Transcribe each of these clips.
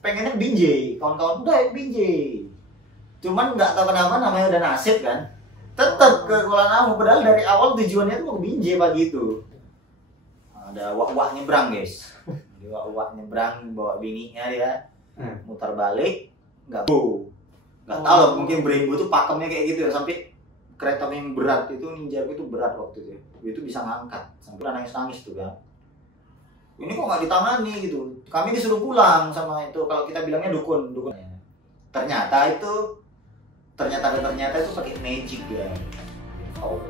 pengennya binjai, kawan-kawan udah binjai. Cuman nggak tahu kenapa namanya udah nasib kan. Tetap ke Kuala Namu, padahal dari awal tujuannya tuh mau ke binjai pagi itu. Ada wak-wak nyebrang guys. Jadi wak-wak nyebrang bawa bininya dia, mutar balik, nggak tahu loh, mungkin Brembo tuh pakemnya kayak gitu ya, sampai kereta yang berat itu Ninja itu berat waktu itu bisa ngangkat sampai nangis tuh kan. Ini kok nggak ditangani gitu, kami disuruh pulang sama itu, kalau kita bilangnya dukun. Ternyata itu pakai magic ya. Oh.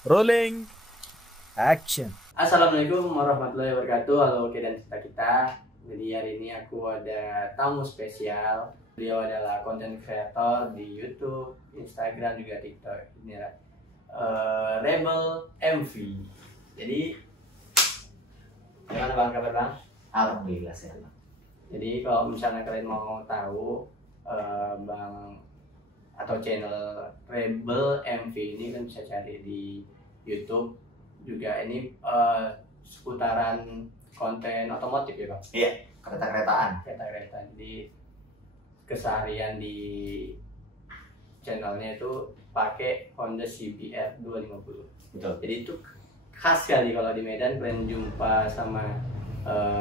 Rolling action. Assalamualaikum warahmatullahi wabarakatuh. Halo, oke, dan kita. Jadi hari ini aku ada tamu spesial. Beliau adalah content creator di YouTube, Instagram, juga TikTok. Ini Rebel MV. Jadi gimana bang, kabar bang? Alhamdulillah sehat. Jadi kalau misalnya kalian mau tahu bang atau channel Rebel MV ini kan bisa cari di YouTube juga. Ini seputaran konten otomotif ya bang? Iya, kereta-keretaan. Jadi keseharian di channelnya itu pakai Honda CBR 250. Betul. Jadi itu khas sekali kalau di Medan kalian jumpa sama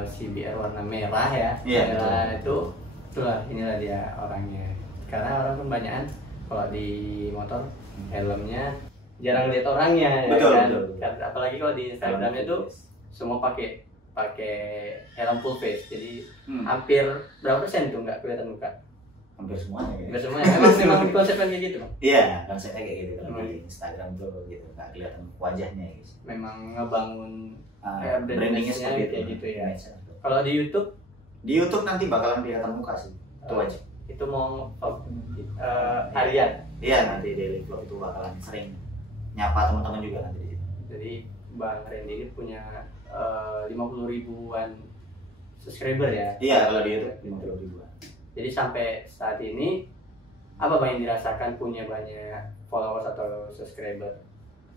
CBR warna merah ya. Iya, Merah itu itulah, inilah dia orangnya. Karena orang kebanyakan kalau di motor helmnya jarang lihat orangnya. Betul, ya kan? betul. Apalagi kalau di Instagramnya tuh semua pakai helm full face. Jadi hampir berapa persen tuh nggak kelihatan muka? Hampir semuanya ya. Hampir semuanya. Memang konsepnya kayak gitu bang? Iya, konsepnya kayak gitu kalau di Instagram tuh gitu, nggak kelihatan wajahnya guys. Memang ngebangun brandingnya seperti kayak itu gitu ya. Kalau di YouTube nanti bakalan kelihatan muka sih, itu aja. Itu mau harian. Iya, nanti daily vlog itu bakalan sering nyapa teman-teman juga nanti di situ. Jadi Bang Randy ini punya 50 ribuan subscriber ya. Iya, kalau di YouTube 50 ribuan. Jadi sampai saat ini apa bang yang dirasakan punya banyak followers atau subscriber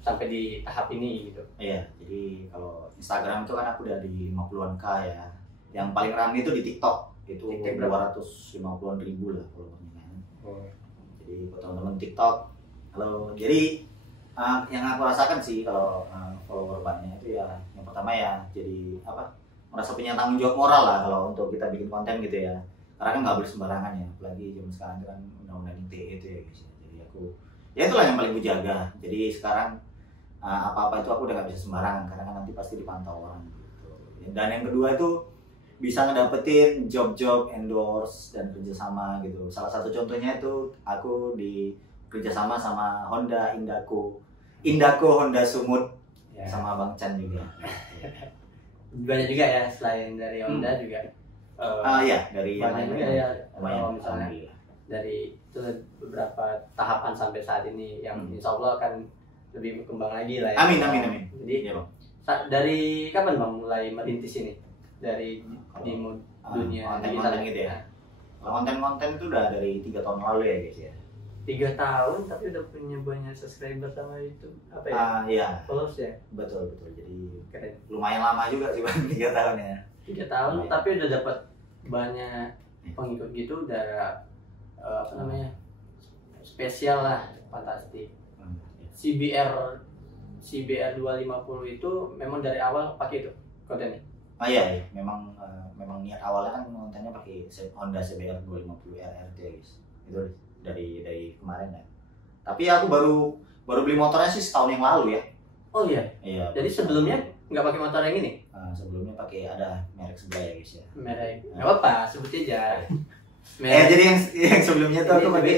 sampai di tahap ini gitu? Iya, jadi kalau Instagram itu kan aku udah di 50-an K ya. Yang paling ramai itu di TikTok. Itu 250-an ribu lah followernya kan. Jadi buat teman-teman TikTok, halo. Jadi yang aku rasakan sih kalau follower banyak itu ya, yang pertama ya jadi merasa punya tanggung jawab moral lah kalau untuk kita bikin konten gitu ya. Karena kan nggak boleh sembarangan ya, apalagi zaman sekarang itu kan undang-undang ITE itu ya guys. Jadi aku ya itulah yang paling ku jaga. Jadi sekarang apa-apa itu aku udah nggak bisa sembarangan karena kan nanti pasti dipantau orang gitu. Dan yang kedua itu bisa ngedapetin job-job endorse dan kerjasama gitu. Salah satu contohnya itu aku di kerjasama sama Honda Indako Honda Sumut ya. Sama Bang Chan juga. Banyak juga ya selain dari Honda juga. Ya dari banyak juga ya. Kalau misalnya dari itu beberapa tahapan sampai saat ini yang insya Allah akan lebih berkembang lagi lah ya. Amin. Jadi ya, Bang. Dari kapan bang mulai merintis ini? Dari di dunia konten gitu ya. Konten-konten itu udah dari 3 tahun lalu ya guys ya. 3 tahun tapi udah punya banyak subscriber sama itu apa ya? Iya. Followers ya. Betul. Jadi keren. Lumayan lama juga sih bang, 3 tahun ya. 3 tahun tapi udah dapat banyak pengikut gitu, udah spesial lah, fantastik. CBR 250 itu memang dari awal pakai itu kontennya. Iya, memang niat awalnya kan kontennya pakai Honda CBR 250 RRT guys. Itu dari kemarin ya. Tapi aku baru beli motornya sih setahun yang lalu ya. Oh iya. Iya. Jadi sebelumnya nggak pakai motor yang ini? Sebelumnya pakai ada merek sebelah ya guys ya. Merek. Nggak apa-apa, sebut aja. Jadi yang sebelumnya tuh aku pakai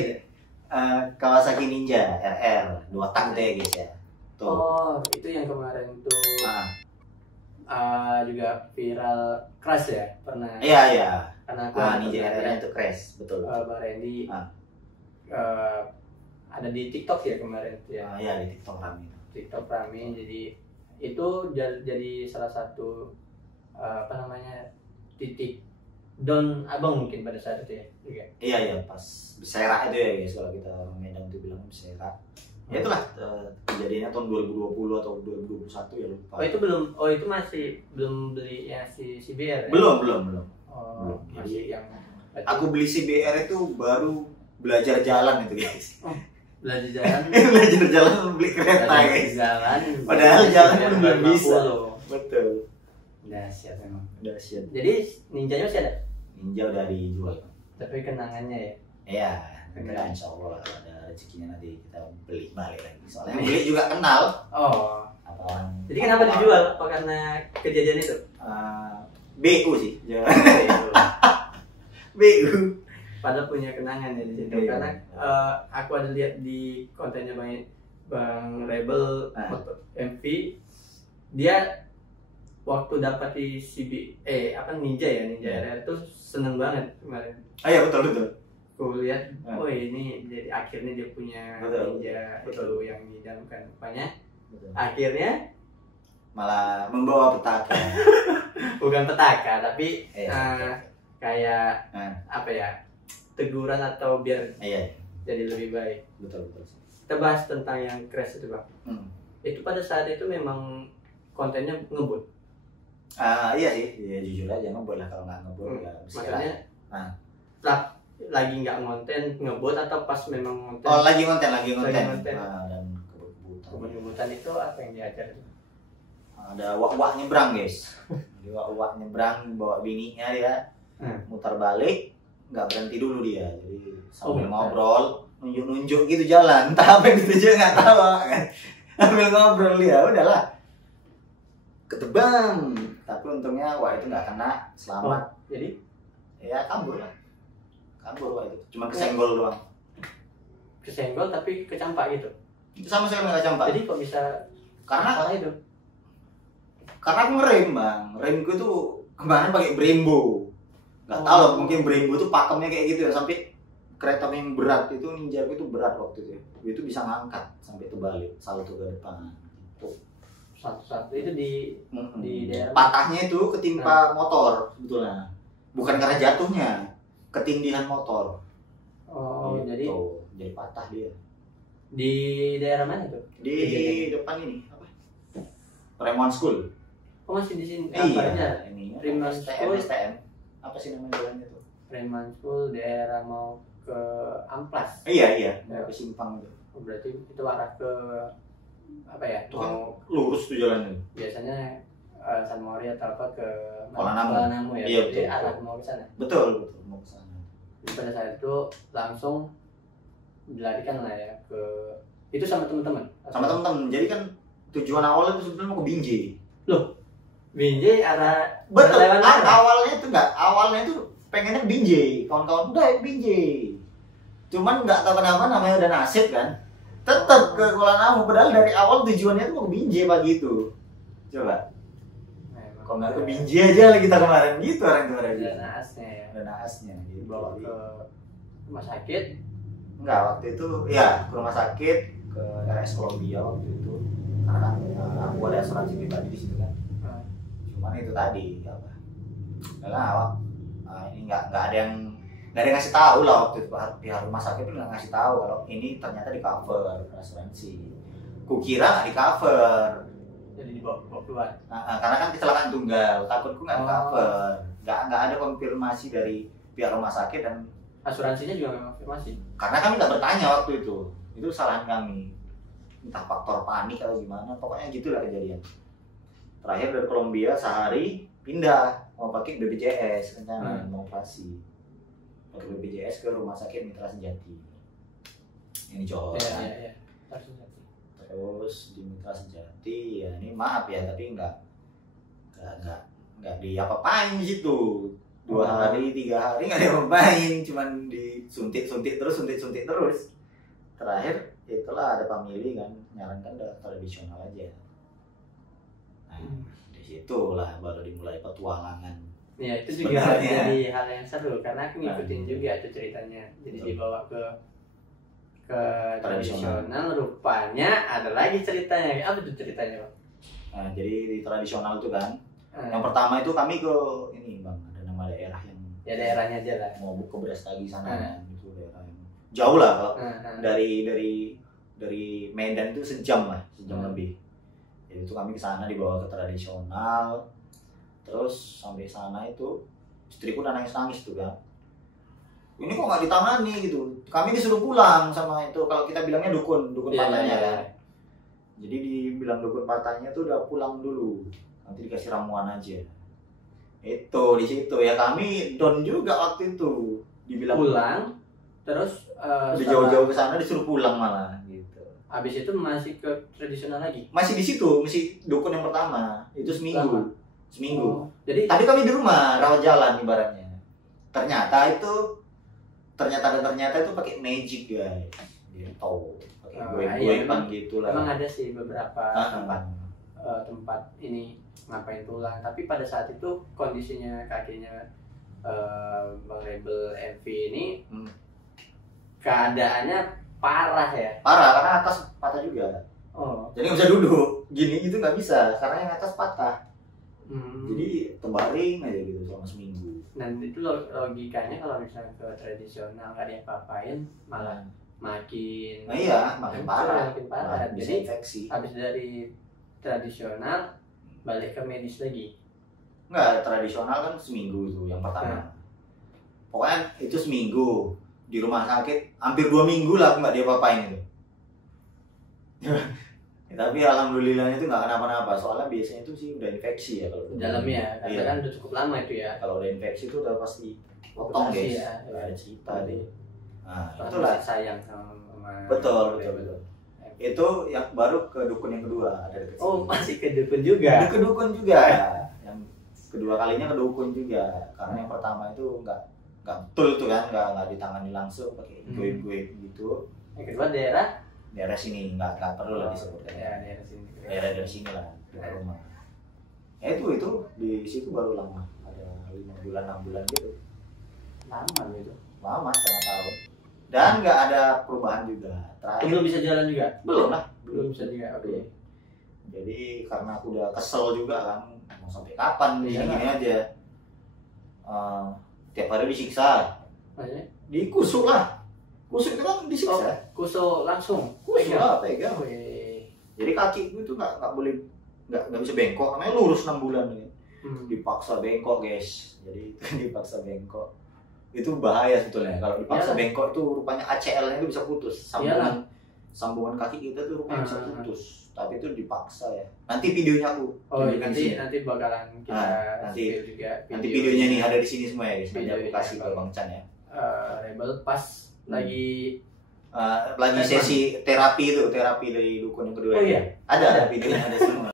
Kawasaki Ninja RR 2 tak deh guys ya. Tuh. Oh, itu yang kemarin tuh. Juga viral crash ya, pernah? Iya. Karena aku Ninja RR itu crash, betul. Bang Randy ada di TikTok ya kemarin ya. Iya, di TikTok rame. Jadi itu jadi salah satu titik Don abang mungkin pada saat itu ya juga. Iya pas berserak itu ya guys, kalau kita orang Medan itu bilang berserak. Ya itulah kejadiannya tahun 2020 atau 2021 ya lupa. Itu masih belum beli ya si CBR ya? Belum. Oh, masih yang aku beli CBR itu baru belajar jalan itu guys. belajar jalan. Belajar jalan beli kereta guys. Jalan. Padahal jalan belum bisa. Betul. Dahsyat memang. Dahsyat. Jadi ninjanya masih ada? Ninja udah dijual. Tapi kenangannya ya? Iya, kita insya Allah ada rezekinya nanti kita beli balik lagi. Soalnya yang beli juga kenal. Oh. Apa orang? Jadi kenapa dijual? Apa karena kejadian itu? BU sih. BU. Padahal punya kenangan ya di situ. Karena aku ada lihat di kontennya Bang Rebel MV, dia waktu dapat di Ninja RR itu seneng banget kemarin. Iya betul. Aku lihat, oh ini jadi akhirnya dia punya Ninja itu yang didamkan. Rupanya akhirnya malah membawa petaka. Bukan petaka, tapi kayak apa ya, teguran atau biar jadi lebih baik. Betul. Kita bahas tentang yang crash itu Bang. Itu pada saat itu memang kontennya ngebut. Iya sih, ya jujur aja ngebut lah, kalau nggak ngebut ya maksudnya lagi nggak ngonten ngebut atau pas memang ngonten? Oh lagi ngonten. Dan kebut-kebutan itu apa yang diajar? Ada wak-wak nyebrang guys. Jadi wak-wak nyebrang bawa bininya dia, mutar balik, nggak berhenti dulu dia. Jadi sambil ngobrol, nunjuk-nunjuk gitu jalan, entah apa yang dituju nggak tahu kan. Sambil ngobrol dia, udahlah ketebang. Tapi untungnya wak itu nggak kena, selamat. Jadi ya kabur wak itu, cuma kesenggol doang. Kesenggol tapi kecampak gitu? Itu sama sekali nggak kecampak. Jadi kok bisa karena itu? Karena aku ngerem bang, remku itu kemarin pakai Brembo. Nggak tahu loh, mungkin Brembo itu pakemnya kayak gitu ya, sampai kereta yang berat itu, Ninja itu berat waktu itu bisa ngangkat sampai terbalik, salto ke depan. Satu-satu itu di daerah patahnya itu ketimpa motor sebetulnya, bukan karena jatuhnya, ketindihan motor. Oh gitu. Jadi patah dia. Di daerah mana tuh? Di depan ini apa? Remon School. Oh masih di sini? Iya. Ini Remon School. STM. Apa sih namanya jalannya tuh? Remon School daerah mau ke Amplas. Iya. Mau ke Simpang itu. Oh, berarti itu arah ke apa ya? Itu kan lurus tuh jalannya. Biasanya San Mori atau apa ke Kuala Namu ya. Iya, jadi betul. arah mau ke sana. Betul mau ke sana. Jadi pada saat itu langsung dilarikan lah ya ke itu sama teman-teman. Sama teman-teman. Jadi kan tujuan awalnya itu sebetulnya mau ke Binjai. Loh, Binjai arah betul. Awalnya itu pengennya ke Binjai. Kawan-kawan udah Binjai. Cuman nggak tahu kenapa namanya udah nasib kan. Tetap ke Kuala Namu, padahal dari awal tujuannya tuh mau ke Binjai pagi itu. Coba. Kok nggak ke Binjai aja lagi kita kemarin gitu orang kemarin. Ada naasnya ya. Ada naasnya gitu. Bawa ke rumah sakit. Enggak, waktu itu ya ke rumah sakit, ke RS Columbia waktu itu. Karena kan aku ada asuransi pribadi di situ kan. Cuman itu tadi apa? Karena ini nggak ada yang ngasih tahu lah waktu itu, pihak rumah sakit pun nggak ngasih tahu kalau ini ternyata di cover asuransi. Kukira nggak di cover. Jadi dibawa keluar. Karena kan kecelakaan tunggal, takutku nggak di cover. Nggak ada konfirmasi dari pihak rumah sakit dan asuransinya juga nggak konfirmasi. Karena kami nggak bertanya waktu itu kesalahan kami. Entah faktor panik atau gimana, pokoknya gitulah kejadian. Terakhir dari Columbia sehari pindah mau pakai BPJS rencana mau operasi. Pakai BPJS ke rumah sakit Mitra Sejati. Ini Johor. Iya. Terus di Mitra Sejati ya ini maaf ya tapi nggak di apa-apain di situ. 2 hari 3 hari nggak diapain, cuman disuntik terus. Terakhir itulah ada family kan nyarankan udah tradisional aja. Nah di situlah baru dimulai petualangan. Ya itu juga jadi hal yang seru karena aku ngikutin juga itu ceritanya. Jadi dibawa ke tradisional, rupanya ada lagi ceritanya. Apa tuh ceritanya Bang? Nah jadi di tradisional itu kan yang pertama itu kami ke ini Bang, ada nama daerah yang Ya daerahnya aja lah. Mau ke Brastagi sana kan, itu daerah yang jauh lah kalau dari Medan itu sejam lebih. Jadi itu kami ke sana dibawa ke tradisional, terus sampai sana itu istriku udah nangis tuh kan. Ini kok nggak ditangani gitu. Kami disuruh pulang sama itu, kalau kita bilangnya dukun patahnya kan. Jadi dibilang dukun patahnya tuh udah pulang dulu, nanti dikasih ramuan aja. Itu di situ ya kami down juga waktu itu. Dibilang pulang, terus udah jauh-jauh ke sana disuruh pulang malah gitu. Habis itu masih ke tradisional lagi. Masih di situ, masih dukun yang pertama. Itu seminggu. Oh, jadi tapi kami di rumah rawat jalan ibaratnya. Ternyata itu pakai magic guys. Gitu. Pakai goepan gitulah. Memang ada sih beberapa tempat ini ngapain tulang, tapi pada saat itu kondisinya kakinya Bang Rebel MV ini keadaannya parah ya? Parah, karena atas patah juga. Oh. Jadi nggak bisa duduk, gini itu nggak bisa, karena yang atas patah. Jadi terbaring aja gitu selama seminggu. Dan itu logikanya kalau misalnya ke tradisional nggak diapa-apain, malah makin makin parah. Makin parah. Jadi infeksi. Habis dari tradisional balik ke medis lagi. Enggak, tradisional kan seminggu itu yang pertama. Pokoknya itu seminggu di rumah sakit, hampir 2 minggu lah nggak diapa-apain itu. Tapi alhamdulillahnya itu nggak kenapa-napa, soalnya biasanya itu sih udah infeksi ya kalau dalamnya, karena kan udah cukup lama itu ya. Kalau udah infeksi itu udah pasti potong guys, ya, ada cerita deh. Nah, itulah sayang sama betul. Itu yang baru ke dukun yang kedua ada dekat sini. Oh, masih ke dukun juga. Ada ke dukun juga. Yang kedua kalinya ke dukun juga, karena yang pertama itu nggak betul tuh kan, nggak ditangani langsung pakai goib gitu. Yang kedua daerah sini nggak perlu lah disebutkan. Ya, daerah sini. Daerah dari sini lah, dekat rumah. Ya itu di situ baru lama, ada 5 bulan 6 bulan gitu. Lama gitu. Lama, setengah tahun. Dan nggak ada perubahan juga. Terakhir belum bisa jalan juga. Belum bisa juga. Oke. Jadi karena aku udah kesel juga kan, mau sampai kapan gini aja. Tiap hari disiksa. Maksudnya? Dikusuk lah. Kusuk itu kan disiksa. Kusuk langsung. Pegang. Jadi kaki itu nggak boleh, nggak bisa bengkok. Namanya lurus 6 bulan ini. Dipaksa bengkok guys. Jadi itu dipaksa bengkok. Itu bahaya sebetulnya. Kalau dipaksa bengkok itu rupanya ACL-nya itu bisa putus. Sambungan kaki kita tuh rupanya bisa putus. Tapi itu dipaksa ya. Nanti videonya aku. Nanti bakalan kita juga. Nanti videonya nih ada di sini semua ya guys. Nanti aku kasih ke Bang Chan ya. Rebel pas lagi sesi terapi dari dukun yang kedua. Oh iya. Ada videonya, ada semua.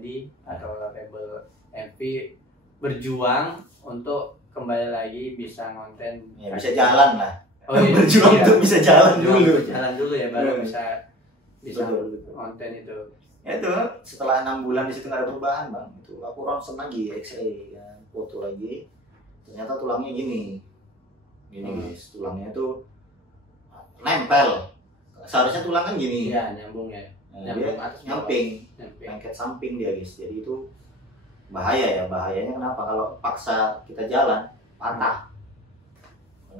Randy atau Rebel MV berjuang untuk kembali lagi bisa ngonten, ya bisa jalan lah. Oh iya, berjuang iya. untuk bisa jalan dulu. Jalan dulu ya baru bisa Betul. konten itu. Ya itu setelah 6 bulan di situ nggak ada perubahan bang, itu aku ronsen lagi X-ray kan, foto lagi, ternyata tulangnya gini guys, tulangnya itu nempel, seharusnya tulang kan gini, Iya nyambung ya, nah, dia nyamping, nyamping. lengket samping dia guys, jadi itu bahaya ya, bahayanya kenapa kalau paksa kita jalan patah,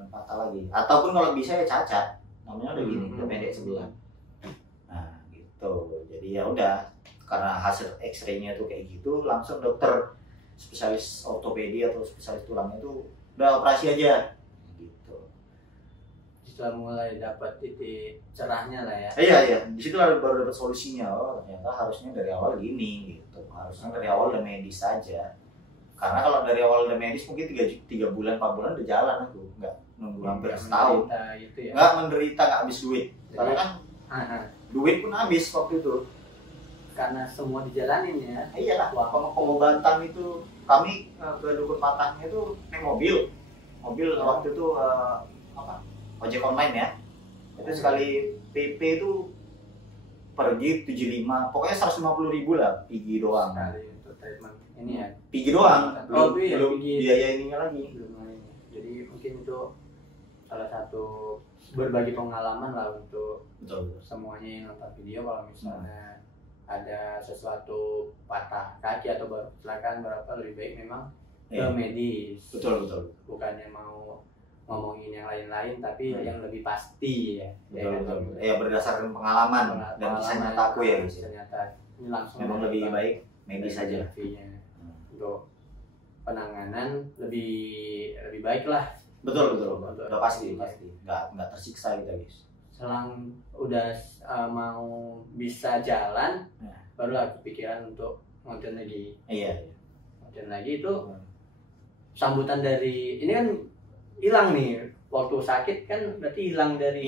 patah lagi, ataupun kalau bisa ya cacat, namanya udah gini, udah pendek sebelah. Nah gitu, jadi ya udah karena hasil X-ray-nya tuh kayak gitu, langsung dokter spesialis ortopedi atau spesialis tulangnya itu udah operasi aja gitu. Setelah mulai dapat titik cerahnya lah ya. Iya di situ baru dapat solusinya. Oh ternyata harusnya dari awal gini gitu, harusnya dari awal udah medis saja, karena kalau dari awal udah medis mungkin 3 bulan 4 bulan udah jalan aku, nggak nunggu hampir setahun, gitu ya. nggak menderita, nggak habis duit, karena kan duit pun habis waktu itu. Karena semua dijalanin ya. Iyalah, pengobatan itu kami ke dukun patahnya itu naik mobil waktu itu ojek online ya. Itu sekali PP itu pergi 75, pokoknya 150.000 lah pergi doang. Sekali untuk treatment ini ya. Pergi doang, belum PG. biaya ininya lagi. Jadi mungkin itu salah satu berbagi pengalaman lah untuk Betul. semuanya yang nonton video. Kalau misalnya ada sesuatu patah kaki atau baru kecelakaan berapa, lebih baik memang ke medis. Betul. Bukannya mau ngomongin yang lain-lain, tapi yang lebih pasti ya. Betul. Ya berdasarkan pengalaman dan kisah nyata aku ya guys. Ternyata ini langsung Memang lebih baik medis saja. Untuk penanganan lebih baik lah. Betul. Udah pasti. Nggak tersiksa kita guys. Selang udah mau bisa jalan, barulah kepikiran untuk ngonten lagi. Iya. Ngonten lagi itu sambutan dari ini kan hilang nih waktu sakit kan, berarti hilang dari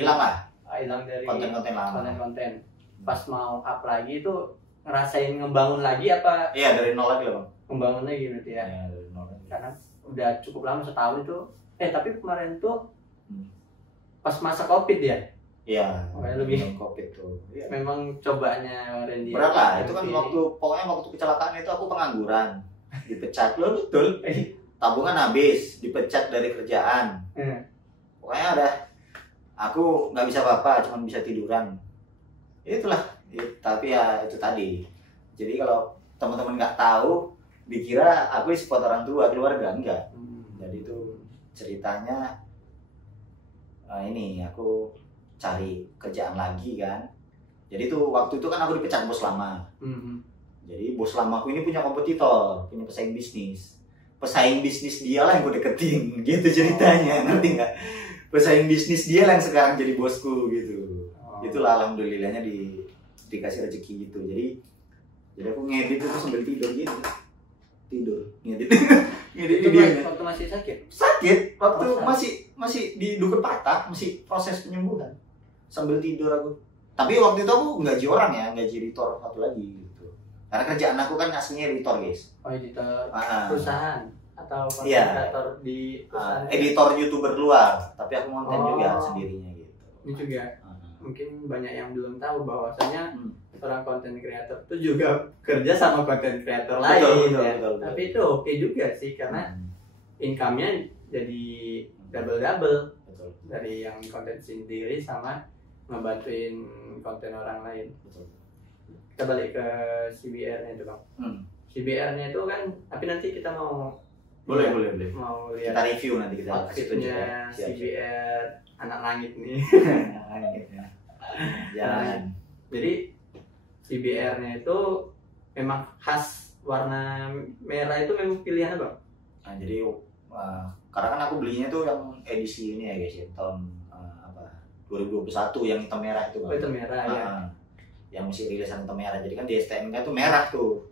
konten-konten lama. Konten. Pas mau up lagi itu ngerasain ngebangun lagi apa? Iya dari nol lagi lah bang. Ngebangun lagi berarti ya. Iya dari nol lagi. Karena udah cukup lama, setahun itu. Tapi kemarin tuh pas masa COVID ya. Iya. Lebih COVID tuh. Iya. Memang cobaannya Randy. Berat lah, itu kan waktu kecelakaan itu aku pengangguran, dipecat loh betul. Tabungan habis, dipecat dari kerjaan. Pokoknya ada, aku nggak bisa apa-apa, cuma bisa tiduran. Itulah, tapi ya itu tadi. Jadi kalau teman-teman nggak tahu, dikira aku support orang tua, keluarga enggak. Jadi itu ceritanya, ini aku cari kerjaan lagi kan. Jadi tuh waktu itu kan aku dipecat bos lama. Jadi bos lamaku ini punya kompetitor, punya pesaing bisnis. Pesaing bisnis dia lah yang gue deketin, gitu ceritanya, ngerti nggak? Pesaing bisnis dia lah yang sekarang jadi bosku gitu. Itulah alhamdulillahnya dikasih rezeki gitu. Jadi aku ngedit itu sambil tidur gitu. Ngedit videonya. Waktu masih sakit? Sakit, waktu masih di dukun patah, masih proses penyembuhan. Sambil tidur aku. Tapi waktu itu aku gaji orang ya, gaji editor satu lagi gitu. Karena kerjaan aku kan aslinya editor guys. Editor perusahaan atau kreator di perusahaan? Editor YouTuber luar, tapi aku konten juga sendirinya gitu. Ini juga mungkin banyak yang belum tahu bahwasanya seorang konten kreator itu juga kerja sama konten kreator lain. Betul. Tapi itu oke juga sih, karena income-nya jadi double dari yang konten sendiri sama ngebantuin konten orang lain. Betul. Kita balik ke CBR-nya itu bang. CBR-nya itu kan, tapi nanti kita mau boleh. Mau lihat kita review nanti kita outfitnya CBR anak langit nih. Jalan. Jadi CBR-nya itu memang khas warna merah, itu memang pilihan bang. Nah jadi karena kan aku belinya tuh yang edisi ini ya guys ya, tahun 2021 yang hitam merah itu bang. Hitam merah ya. Yang mesti rilisan hitam merah. Jadi kan di STMK tuh merah tuh.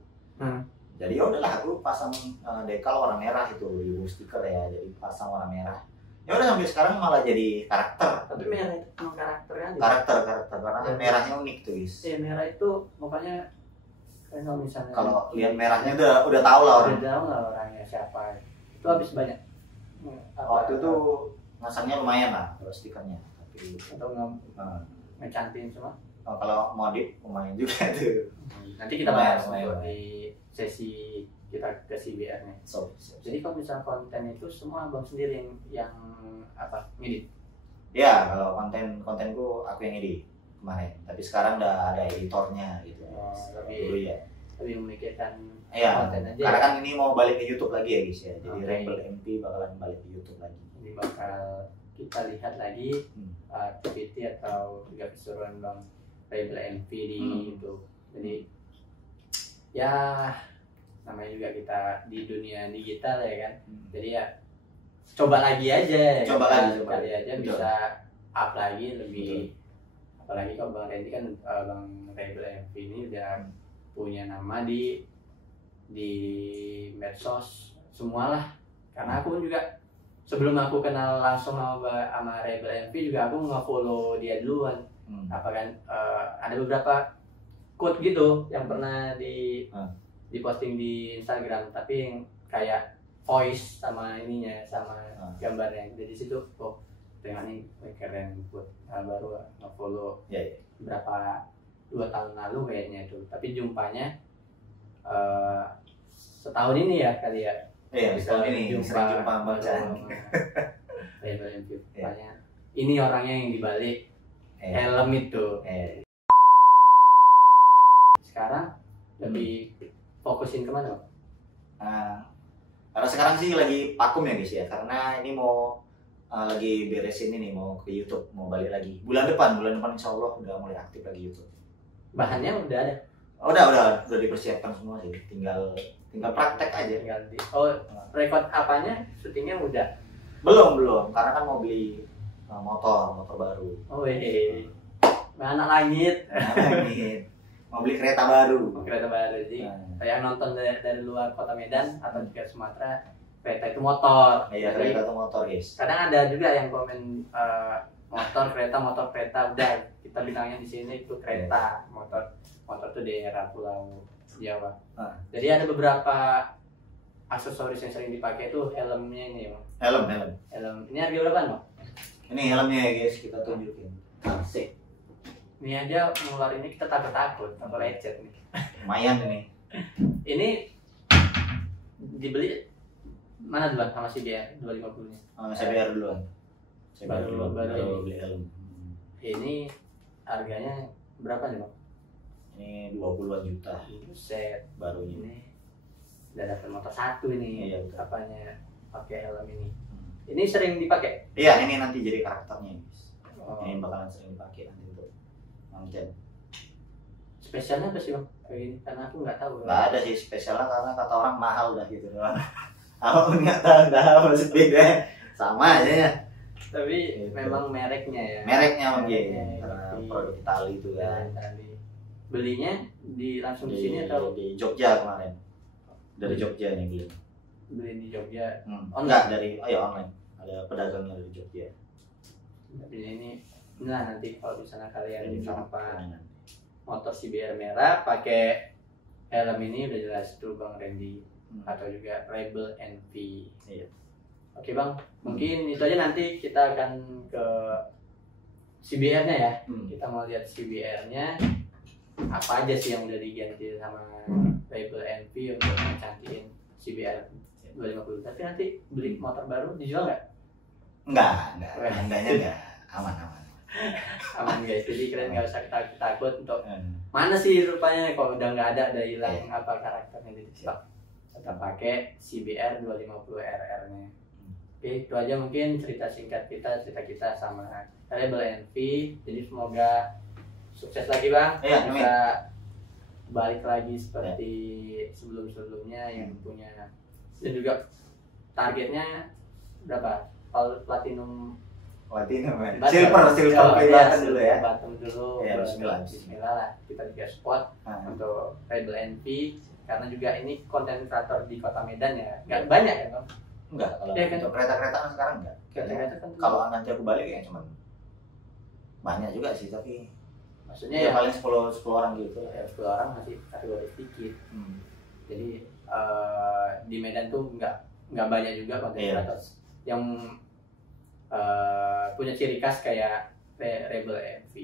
Jadi ya udahlah aku pasang dekal warna merah itu, di stiker ya. Jadi pasang warna merah. Ya udah sampai sekarang malah jadi karakter. Tapi merah itu memang karakter kan? Karakter karena merahnya unik tuh guys. Merah itu pokoknya Kan kalau misalnya Kalau lihat merahnya udah tahu lah orang. udah tahu lah orangnya siapa. Itu habis banyak. Waktu itu masangnya lumayan lah kalau stikernya. Tapi atau ngecantin semua. kalau modif lumayan juga tuh. Nanti kita Lumayan, bahas lumayan. untuk di sesi kita ke CBR-nya. Jadi kalau misalnya konten itu semua abang sendiri yang apa ngedit? Ya kalau kontenku aku yang edit kemarin. Tapi sekarang udah ada editornya gitu. Dulu ya. Lebih memikirkan Iya, konten aja. karena Ya? kan ini mau balik ke YouTube lagi ya guys ya. Jadi Oke. Rebel MP bakalan balik ke YouTube lagi. Jadi bakal kita lihat lagi activity atau juga keseruan Bang Rebel MV di YouTube. Jadi ya namanya juga kita di dunia digital ya kan. Jadi ya coba lagi aja. Coba lagi. Kali aja Betul. bisa up lagi lebih. Betul. Apalagi kalau Bang Randy kan Bang Rebel MV ini udah punya nama di medsos semua lah. Karena aku pun juga sebelum aku kenal langsung sama Rebel MV juga aku nge-follow dia duluan. Apa kan ada beberapa quote gitu yang pernah diposting di Instagram, tapi yang kayak voice sama ininya sama gambarnya. Jadi situ tengok nih keren quote. Baru nge-follow berapa 2 tahun lalu kayaknya itu. Tapi jumpanya setahun ini ya kali ya. Iya, Bisa setahun ini sering jumpa bacaan. Rebel MV. Makanya ini orangnya yang dibalik helm itu. Sekarang lebih fokusin kemana Bang? Karena sekarang sih lagi vakum ya guys ya. Karena ini mau lagi beresin ini mau ke YouTube, mau balik lagi. Bulan depan insya Allah udah mulai aktif lagi YouTube. Bahannya udah ada. Udah dipersiapkan semua sih. Tinggal praktek aja. Tinggal record apanya? Syutingnya udah. Belum, karena kan mau beli motor baru. Anak langit. Mau beli kereta baru. Kereta baru sih. Kayak nonton dari luar kota Medan atau juga Sumatera, kereta itu motor. Iya, kereta itu motor guys. Kadang ada juga yang komen motor kereta udah kita bilangnya di sini itu kereta motor itu daerah Pulau Jawa. Jadi ada beberapa aksesoris yang sering dipakai itu helmnya ini Bang. Helm ini harga berapa Bang? Ini helmnya ya guys, kita tunjukin. Asik. Ini aja ngeluar ini kita takut lecet nih. Lumayan ini. Ini dibeli mana duluan sama si BR 250 nya? Saya bayar duluan. Baru beli helm. Ini harganya berapa nih Bang? Ini 20-an juta. Set Baru ini. ini udah dapat motor satu ini. Iya, betul. Apanya pakai helm ini. Ini sering dipakai? Iya, ini nanti jadi karakternya guys. Oh. Ini bakalan sering dipakai nanti untuk mancan. Spesialnya apa sih Bang? Kayak gini karena aku nggak tahu. Nggak ada sih spesialnya karena kata orang mahal dah gitu doang. Aku nggak tahu dah maksud beda. Sama aja ya. Tapi Gitu. memang mereknya ya. Mereknya mungkin Mereknya, karena di- produk Itali itu kan. Belinya langsung di sini atau di Jogja kemarin. Dari Jogja nih beli. beli di Jogja? Enggak dari online. Ada pedagangnya dari Jogja. Ini nah nanti kalau misalnya kalian Ini jumpa motor CBR merah pakai helm ini udah jelas tuh Bang Randy atau juga Rebel NV. Iya. Oke Bang, mungkin itu aja nanti kita akan ke CBR-nya ya. Kita mau lihat CBR-nya apa aja sih yang udah diganti sama Rebel NV untuk ngecantiin CBR 250. Tapi nanti beli motor baru dijual nggak? Enggak. Enggak. Aman. Aman guys, jadi kalian nggak usah takut untuk mana sih rupanya kalau udah nggak ada hilang apa karakternya di TikTok. Kita pakai CBR 250 RR-nya. Oke, itu aja mungkin cerita kita sama Rebel NV. Jadi semoga sukses lagi Bang. Iya, Bisa balik lagi seperti sebelum-sebelumnya yang punya, dan juga targetnya berapa? Kalau platinum silver kelihatan dulu ya. Bottom dulu. Ya, Bismillah lah. Kita juga support untuk Rebel NV karena juga ini konten kreator di Kota Medan ya. Nggak banyak kan Bang? Enggak, kalau Iya, kan? untuk kereta-kereta kan sekarang enggak. Kereta-kereta kan Kalau nanti aku balik ya cuman banyak juga sih tapi maksudnya ya ya paling 10 orang gitu lah. ya 10 orang masih kategori sedikit. Jadi di Medan tuh nggak banyak juga konten kreator yang punya ciri khas kayak Rebel MV.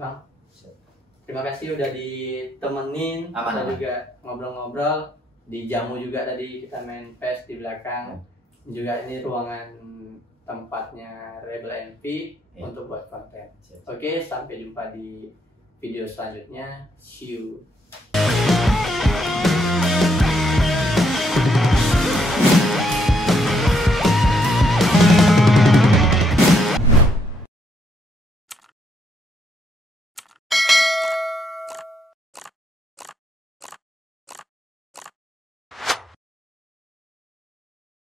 Bang, terima kasih udah ditemenin, kita juga ngobrol-ngobrol, dijamu juga tadi kita main PES di belakang. Juga ini ruangan tempatnya Rebel MV untuk buat konten. Oke, sampai jumpa di video selanjutnya. See you.